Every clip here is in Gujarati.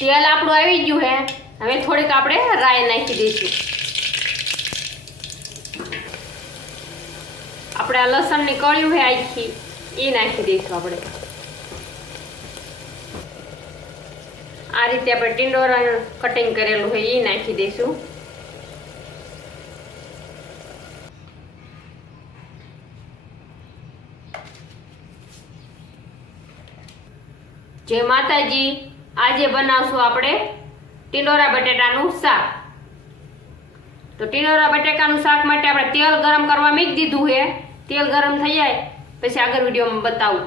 તેલ આપણું આવી ગયું હે। હવે થોડીક આપણે રાઈ નાખી દઈશું। આપણે આ લસણની કળિયું હે આખી એ નાખી દઈશું। આપણે આ રીતે આપણે ટીંડોરા કટિંગ કરેલું હોય એ નાખી દઈશું। जय माताजी। आज बनावशुं आपणे टींडोरा बटेटानुं शाक। तो टींडोरा बटेटानुं शाक माटे आपणे तेल गरम करवा मूकी दीधुं है। तेल गरम थई जाय पछी आगळ विडियोमां बतावुं।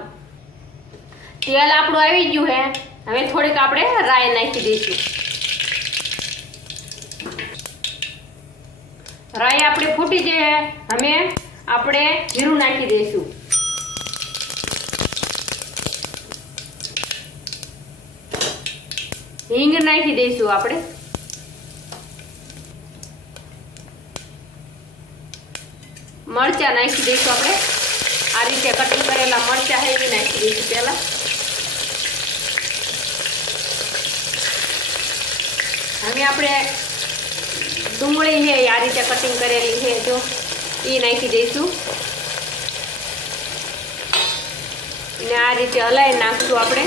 तेल आपणुं आवी गयुं है। हवे थोड़ीक आपणे राई नाखी दईशुं। राई आपणी फूटी जाय हवे आपणे जीरुं नाखी दईशुं। हींग नाखी दईशुं। आपणे मरचा नाखी दईशुं। आपणे आ रीते कटिंग करेला मरचा है ए नाखी दईशुं। पहेला हवे आपणे डુંગળી है आ रीते कटिंग करेली है जो ए नाखी दईशुं ने आ रीते हलाई नाखशुं। आपणे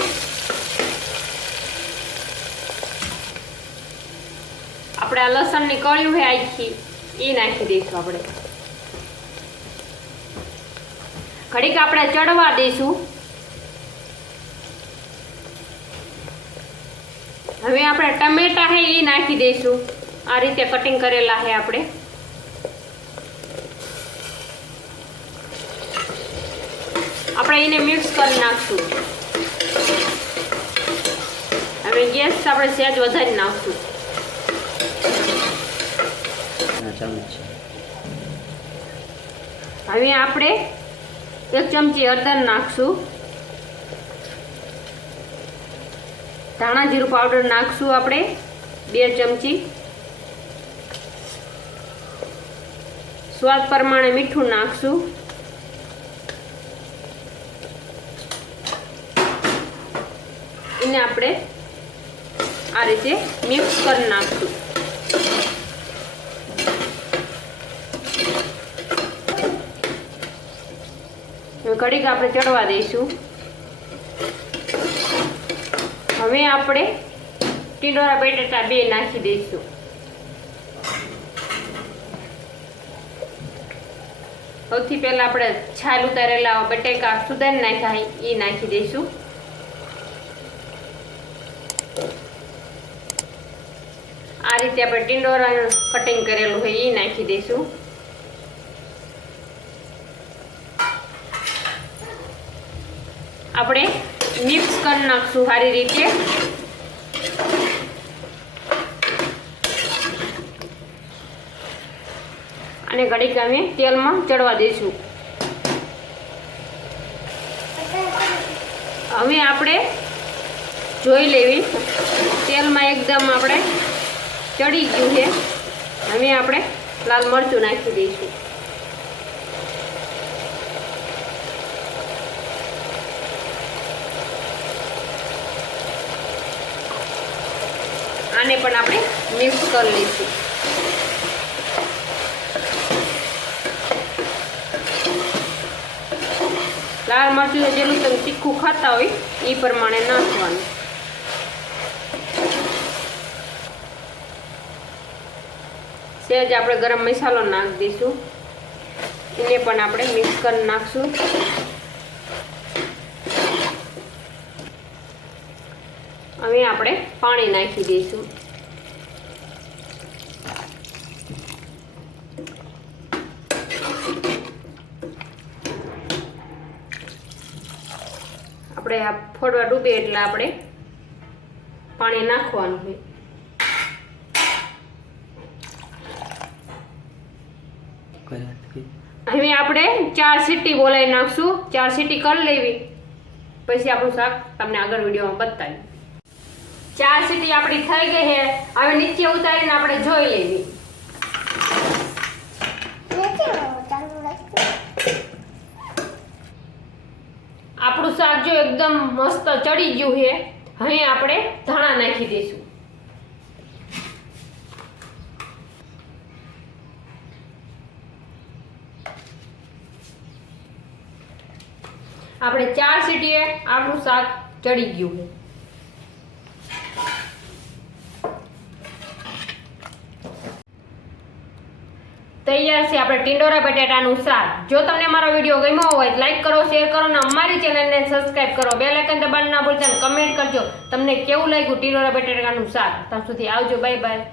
આપણે આ લસણની કળિયું હે આખી એ નાખી દઈશું। આપણે ઘડીક આપણે ચડવા દઈશું। હવે આપણે ટમેટા હે એ નાખી દઈશું। આ રીતે કટિંગ કરેલા હે આપણે એને મિક્સ કરી નાખશું। હવે ગેસ આપણે સહેજ વધારી નાખશું। હવે આપણે 1 ચમચી હળદર નાખશું। ધાણા જીરું પાવડર નાખશું। આપણે 2 ચમચી સ્વાદ પ્રમાણે મીઠું નાખશું। એને આપણે આ રીતે મિક્સ કરી નાખશું। घड़ीक आपणे चढ़वा दईशुं। हवे आपणे टींडोरा बटेटा 2 नाखी दईशुं। सौथी पहेला आपणे छाल उतारेला बटेका सुधारी नाख्या है ए नाखी दईशुं। आ रीते आपणे टींडोरा कटिंग करेलुं है ए नाखी दईशुं। આપણે મિક્સ કરી નાખશું સારી રીતે અને ઘડીક અમે તેલમાં ચડવા દઈશું। હવે આપણે જોઈ લેવી તેલમાં એકદમ આપણે ચડી ગયું છે। હવે આપણે લાલ મરચું નાખી દઈશું। आने पण आपणे मिक्स कर लईशुं। लाल मरचुं जेटલું તમે तीखું खाता હોય એ પ્રમાણે નાખવાનું। સહેજ આપણે ગરમ મસાલો નાખી દઈશું। એને પણ આપણે મિક્સ કરી નાખશું। હવે આપણે પાણી નાખી દઈશું। આપણે આ ફોડવા ડૂબે એટલે આપણે પાણી નાખવાનું છે। હવે આપણે 4 સીટી બોલાવી નાખશું। 4 સીટી કરી લેવી પછી આપણું શાક તમને આગળ વિડીયોમાં બતાવી। 4 सीटी आपणी थई गई है। हवे नीचे उतारीने आपणे जोई लेवी। આપણું શાક જો એકદમ મસ્ત ચડી ગયું છે। અહીં આપણે ધાણા નાખી દઈશું. આપણે 4 સીટીએ આપણું શાક ચડી ગયું છે. તૈયાર છે આપણે ટીંડોરા બટેટાનું શાક. જો તમને અમારો વિડીયો ગમ્યો હોય તો લાઈક કરો, શેર કરો અને અમારી ચેનલને સબસ્ક્રાઇબ કરો. બેલ આઇકન દબાવવાનું ના ભૂલતા. કમેન્ટ કરજો તમને કેવું લાગ્યું ટીંડોરા બટેટાનું શાક. ત્યાં સુધી આવજો. Bye bye.